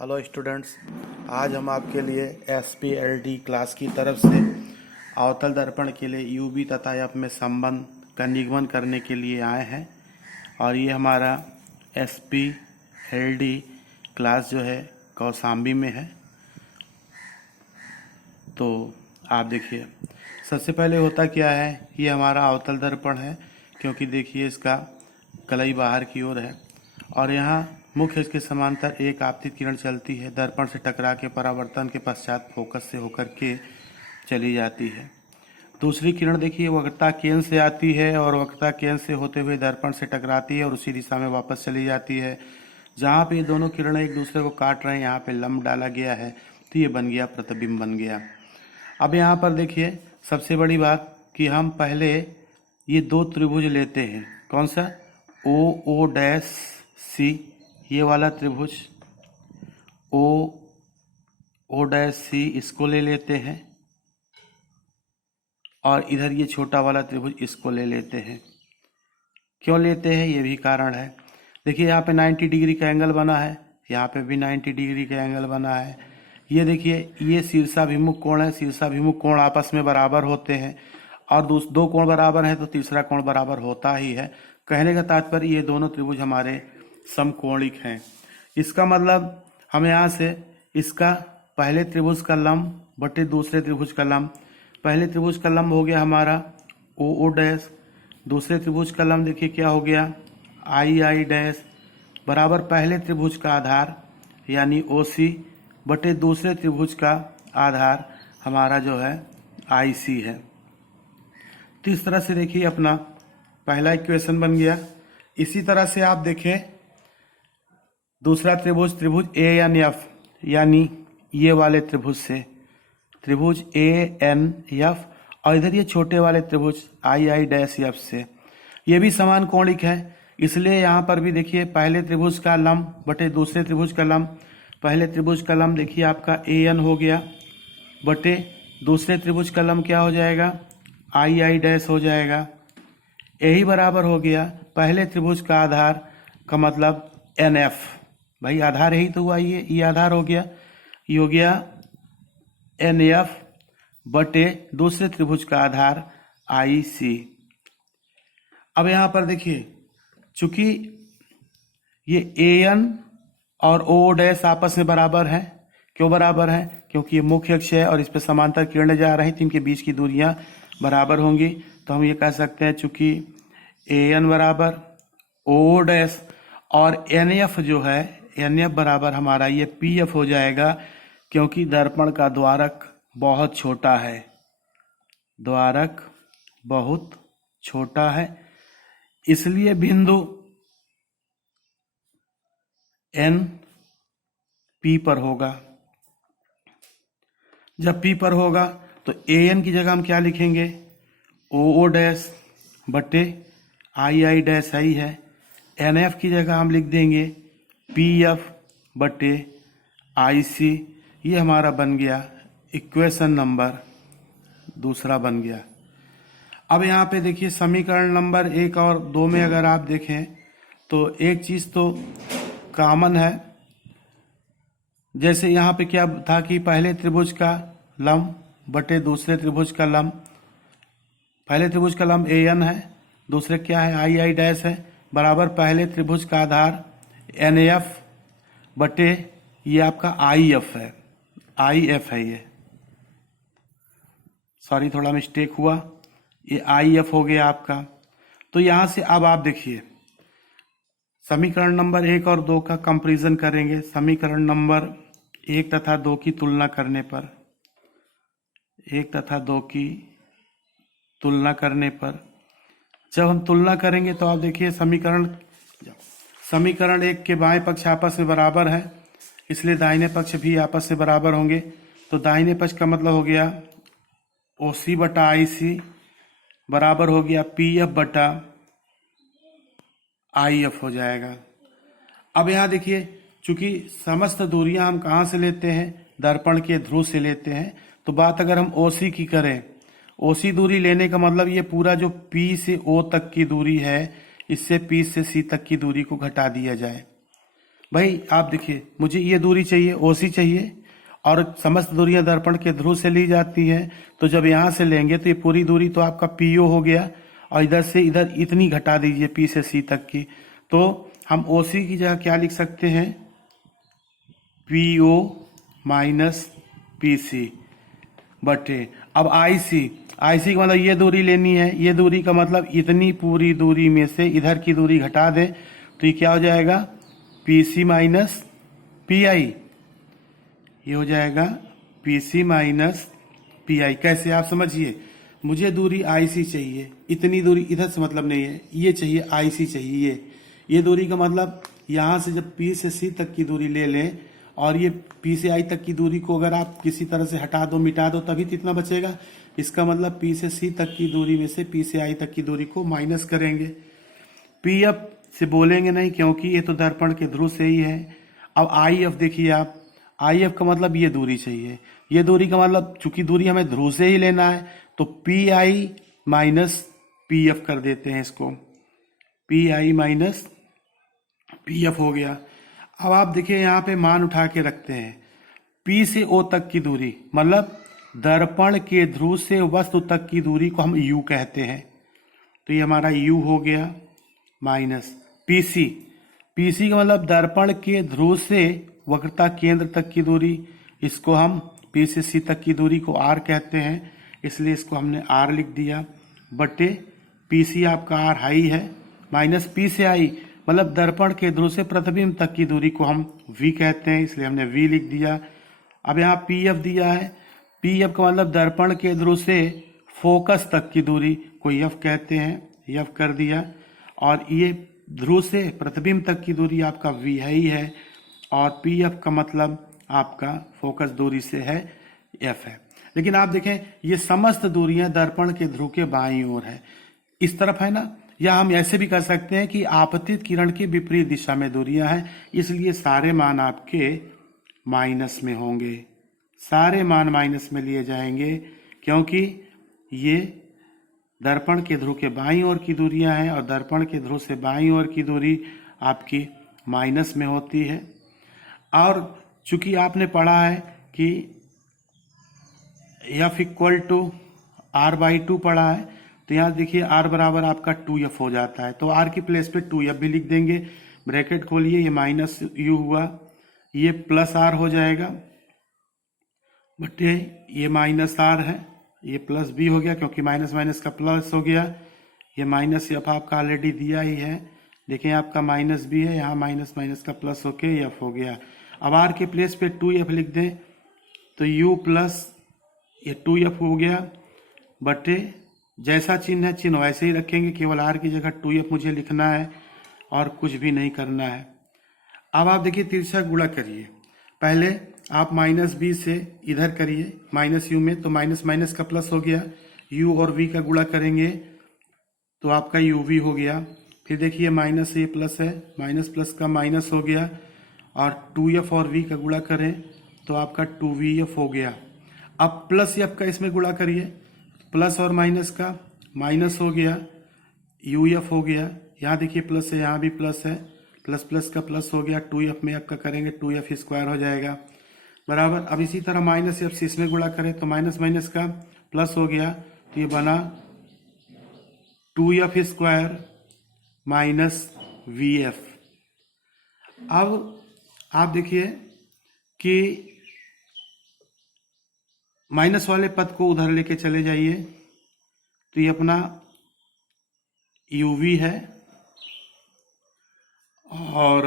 Hello students, आज हम आपके लिए SPLD क्लास की तरफ से अवतल दर्पण के लिए UV तथा F में संबंध का निगमन करने के लिए आए हैं। और ये हमारा SPLD क्लास जो है कौशाम्बी में है। तो आप देखिए, सबसे पहले होता क्या है, ये हमारा अवतल दर्पण है, क्योंकि देखिए इसका कलई बाहर की ओर है और यहाँ मुख्य इसके समांतर एक आपतित किरण चलती है, दर्पण से टकरा के परावर्तन के पश्चात फोकस से होकर के चली जाती है। दूसरी किरण देखिए वक्रता केंद्र से आती है और वक्रता केंद्र से होते हुए दर्पण से टकराती है और उसी दिशा में वापस चली जाती है। जहाँ पे ये दोनों किरणें एक दूसरे को काट रहे हैं, यहाँ पे लंब डाला गया है, तो ये बन गया प्रतिबिंब बन गया। अब यहाँ पर देखिए सबसे बड़ी बात कि हम पहले ये दो त्रिभुज लेते हैं। कौन सा? OC, ये वाला त्रिभुज OC इसको ले लेते हैं और इधर ये छोटा वाला त्रिभुज इसको ले लेते हैं। क्यों लेते हैं, ये भी कारण है। देखिए यहाँ पे 90 डिग्री का एंगल बना है, यहाँ पे भी 90 डिग्री का एंगल बना है। ये देखिए ये शीर्षाभिमुख कोण है, शीर्षाभिमुख कोण आपस में बराबर होते हैं और दो कोण बराबर है तो तीसरा कोण बराबर होता ही है। कहने का तात्पर्य ये दोनों त्रिभुज हमारे समकोणिक हैं। इसका मतलब हम यहाँ से इसका पहले त्रिभुज का लंब बटे दूसरे त्रिभुज का लंब, पहले त्रिभुज का लंब हो गया हमारा OO', दूसरे त्रिभुज का लंब देखिए क्या हो गया II' बराबर पहले त्रिभुज का आधार यानी OC बटे दूसरे त्रिभुज का आधार हमारा जो है IC है। तो इस तरह से देखिए अपना पहला इक्वेशन बन गया। इसी तरह से आप देखें दूसरा त्रिभुज ANF यानी ये वाले त्रिभुज से त्रिभुज ANF और इधर ये छोटे वाले त्रिभुज II' से, ये भी समान कोणिक है। इसलिए यहाँ पर भी देखिए पहले त्रिभुज का लंब बटे दूसरे त्रिभुज का लंब, पहले त्रिभुज का लंब देखिए आपका AN हो गया बटे दूसरे त्रिभुज का लंब क्या हो जाएगा II' हो जाएगा। यही बराबर हो गया पहले त्रिभुज का आधार का मतलब NF, भाई आधार यही तो हुआ, ये आधार हो गया, ये हो गया NF बटे दूसरे त्रिभुज का आधार IC। अब यहाँ पर देखिए चूंकि ये AN और OO' आपस में बराबर है। क्यों बराबर है? क्योंकि ये मुख्य अक्ष है और इस पे समांतर किरणें जा रही थी, इनके बीच की दूरियां बराबर होंगी। तो हम ये कह सकते हैं चूंकि AN बराबर OO' और NF जो है NF बराबर हमारा ये PF हो जाएगा, क्योंकि दर्पण का द्वारक बहुत छोटा है, द्वारक बहुत छोटा है, इसलिए बिंदु N P पर होगा। जब P पर होगा तो AN की जगह हम क्या लिखेंगे OO' बटे II' ही है। NF की जगह हम लिख देंगे PF बटे IC। ये हमारा बन गया इक्वेशन नंबर दूसरा बन गया। अब यहाँ पे देखिए समीकरण नंबर 1 और 2 में अगर आप देखें तो एक चीज तो कॉमन है। जैसे यहाँ पे क्या था कि पहले त्रिभुज का लंब बटे दूसरे त्रिभुज का लंब, पहले त्रिभुज का लंब AN है, दूसरे क्या है II' है, बराबर पहले त्रिभुज का आधार NF बटे ये आपका IF है, IF है, ये सॉरी थोड़ा मिस्टेक हुआ, ये IF हो गया आपका। तो यहां से अब आप देखिए समीकरण नंबर 1 और 2 का कंपैरिजन करेंगे। समीकरण नंबर 1 तथा 2 की तुलना करने पर, 1 तथा 2 की तुलना करने पर जब हम तुलना करेंगे तो आप देखिए समीकरण 1 के बाएं पक्ष आपस में बराबर है, इसलिए दाहिने पक्ष भी आपस में बराबर होंगे। तो दाहिने पक्ष का मतलब हो गया OC बटा IC बराबर हो गया PF बटा IF हो जाएगा। अब यहाँ देखिए चूंकि समस्त दूरियां हम कहाँ से लेते हैं, दर्पण के ध्रुव से लेते हैं। तो बात अगर हम OC की करें, OC दूरी लेने का मतलब ये पूरा जो P से O तक की दूरी है, इससे P से C तक की दूरी को घटा दिया जाए भाई आप देखिए, मुझे ये दूरी चाहिए, ओसी चाहिए, और समस्त दूरियां दर्पण के ध्रुव से ली जाती हैं। तो जब यहाँ से लेंगे तो ये पूरी दूरी तो आपका पीओ हो गया, और इधर से इधर इतनी घटा दीजिए पी से सी तक की। तो हम ओसी की जगह क्या लिख सकते हैं, पीओ माइनस पी सी बटे, अब आईसी, आईसी का मतलब ये दूरी लेनी है, ये दूरी का मतलब इतनी पूरी दूरी में से इधर की दूरी घटा दें तो ये क्या हो जाएगा, P C minus P I, ये हो जाएगा P C minus P I. कैसे, आप समझिए, मुझे दूरी आई सी चाहिए, इतनी दूरी इधर से मतलब नहीं है, ये चाहिए आई सी चाहिए, ये दूरी का मतलब यहाँ से जब पी से सी तक की दूरी ले लें और ये पी से आई तक की दूरी को अगर आप किसी तरह से हटा दो, मिटा दो, तभी तो इतना बचेगा। इसका मतलब पी से सी तक की दूरी में से पी से आई तक की दूरी को माइनस करेंगे। पी एफ से बोलेंगे नहीं क्योंकि ये तो दर्पण के ध्रुव से ही है। अब आई एफ देखिए आप, आई एफ का मतलब ये दूरी चाहिए, ये दूरी का मतलब चूंकि दूरी हमें ध्रुव से ही लेना है तो P I minus P F कर देते हैं इसको, P I minus P F हो गया। अब आप देखिए यहाँ पे मान उठा के रखते हैं, पी से ओ तक की दूरी मतलब दर्पण के ध्रुव से वस्तु तक की दूरी को हम यू कहते हैं, तो ये हमारा यू हो गया, माइनस पीसी, पीसी का मतलब दर्पण के ध्रुव से वक्रता केंद्र तक की दूरी, इसको हम पी से सी तक की दूरी को आर कहते हैं, इसलिए इसको हमने आर लिख दिया, बटे पीसी आपका आर हाई है, माइनस पी से आई मतलब दर्पण के ध्रुव से प्रतिबिंब तक की दूरी को हम वी कहते हैं, इसलिए हमने वी लिख दिया। अब यहाँ पी एफ दिया है, पी एफ का मतलब दर्पण के ध्रुव से फोकस तक की दूरी को एफ कहते हैं, एफ कर दिया, और ये ध्रुव से प्रतिबिंब तक की दूरी आपका वी है ही है, और पी एफ का मतलब आपका फोकस दूरी से है, एफ है। लेकिन आप देखें ये समस्त दूरियां दर्पण के ध्रुव के बाईं ओर है, इस तरफ है ना, या हम ऐसे भी कर सकते हैं कि आपतित किरण के विपरीत दिशा में दूरियां हैं, इसलिए सारे मान आपके माइनस में होंगे, सारे मान माइनस में लिए जाएंगे, क्योंकि ये दर्पण के ध्रुव के बाईं ओर की दूरियां हैं और दर्पण के ध्रुव से बाईं ओर की दूरी आपकी माइनस में होती है। और चूंकि आपने पढ़ा है कि F equal to R by two पढ़ा है, तो यहाँ देखिए आर बराबर आपका 2f हो जाता है, तो आर की प्लेस पे 2f भी लिख देंगे, ब्रैकेट खोलिए, ये माइनस यू हुआ, ये प्लस आर हो जाएगा, बटे ये माइनस आर है, ये प्लस बी हो गया क्योंकि माइनस माइनस का प्लस हो गया, ये माइनस एफ आपका ऑलरेडी दिया ही है, देखें आपका माइनस बी है, यहाँ माइनस माइनस का प्लस होके एफ हो गया। अब आर के प्लेस पे 2f लिख दें तो u प्लस ये 2f हो गया, बटे जैसा चिन्ह है चिन्ह वैसे ही रखेंगे, केवल आर की जगह 2f मुझे लिखना है और कुछ भी नहीं करना है। अब आप देखिए तिरछा गुणा करिए, पहले आप माइनस बी से इधर करिए माइनस यू में, तो माइनस माइनस का प्लस हो गया, यू और वी का गुणा करेंगे तो आपका यू वी हो गया, फिर देखिए माइनस से ये प्लस है, माइनस प्लस का माइनस हो गया, और 2f और v का गुणा करें तो आपका 2vf हो गया। अब प्लस एफ का इसमें गुणा करिए, प्लस और माइनस का माइनस हो गया, यूएफ हो गया, यहाँ देखिए प्लस है, यहाँ भी प्लस है, प्लस प्लस का प्लस हो गया, 2f में आपका करेंगे 2f स्क्वायर हो जाएगा, बराबर। अब इसी तरह माइनस एफ से इसमें गुणा करें तो माइनस माइनस का प्लस हो गया, तो ये बना 2f स्क्वायर माइनस vf। अब आप देखिए कि माइनस वाले पद को उधर लेके चले जाइए, तो ये अपना uv है, और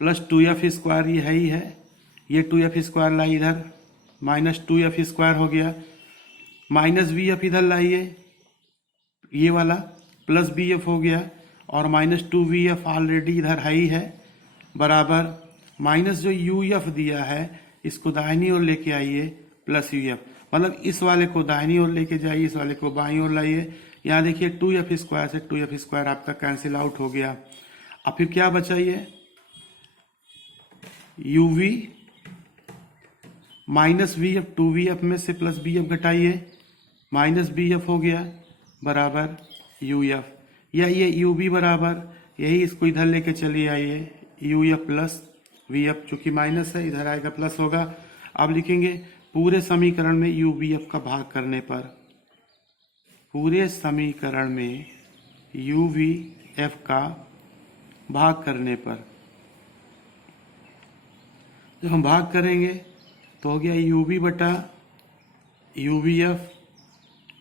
प्लस 2f स्क्वायर ये है ही है, ये 2f स्क्वायर लाई इधर, माइनस 2f स्क्वायर हो गया, माइनस vf इधर लाइए, ये वाला प्लस bf हो गया, और माइनस 2vf ऑलरेडी इधर है ही है, बराबर माइनस जो uf दिया है इसको दाहिनी ओर लेके आइए, प्लस uf, मतलब इस वाले को दाहिनी ओर लेके जाइए, इस वाले को बाईं ओर लाइए। यहाँ देखिए 2f स्क्वायर से 2f स्क्वायर आपका कैंसिल आउट हो गया। अब फिर क्या बचा, ये uv माइनस vf, 2vf में से प्लस bf घटाइए, माइनस bf हो गया, बराबर uf, या ये ub बराबर यही इसको इधर लेके चलिए आइए, U F plus V F, चूंकि माइनस है इधर आएगा प्लस होगा। अब लिखेंगे पूरे समीकरण में यू वी एफ का भाग करने पर, पूरे समीकरण में यू वी एफ का भाग करने पर जब हम भाग करेंगे तो हो गया यू वी बटा यू वी एफ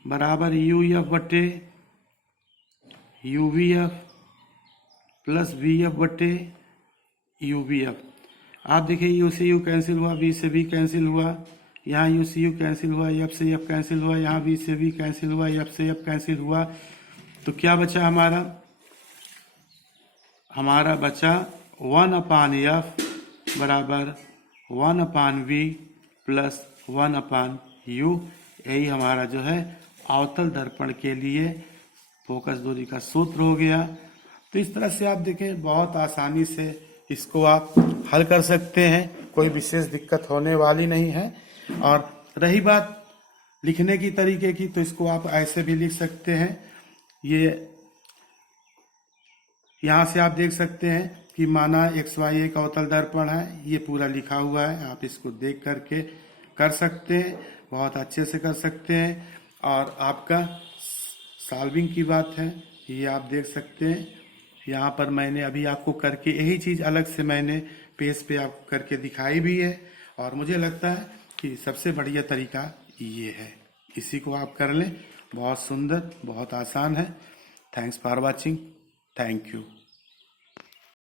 बराबर यू एफ बटे you V F plus V F बटे यू वी एफ। आप देखिए यू से यू कैंसिल हुआ, वी से वी कैंसिल हुआ, यहाँ यू से यू कैंसिल हुआ, एफ से एफ कैंसिल हुआ, यहाँ वी से वी कैंसिल हुआ, एफ से एफ कैंसिल हुआ। तो क्या बचा हमारा बचा 1/f बराबर 1/v प्लस 1/u। यही हमारा जो है अवतल दर्पण के लिए फोकस दूरी का सूत्र हो गया। तो इस तरह से आप देखें बहुत आसानी से इसको आप हल कर सकते हैं, कोई विशेष दिक्कत होने वाली नहीं है। और रही बात लिखने की तरीके की, तो इसको आप ऐसे भी लिख सकते हैं। ये यहाँ से आप देख सकते हैं कि माना XY एक अवतल दर्पण है, ये पूरा लिखा हुआ है, आप इसको देख करके कर सकते हैं, बहुत अच्छे से कर सकते हैं। और आपका सॉल्विंग की बात है, ये आप देख सकते हैं। यहाँ पर मैंने अभी आपको करके यही चीज़ अलग से मैंने पेज पे आपको करके दिखाई भी है, और मुझे लगता है कि सबसे बढ़िया तरीका ये है, इसी को आप कर लें। बहुत सुंदर, बहुत आसान है। Thanks for watching, thank you.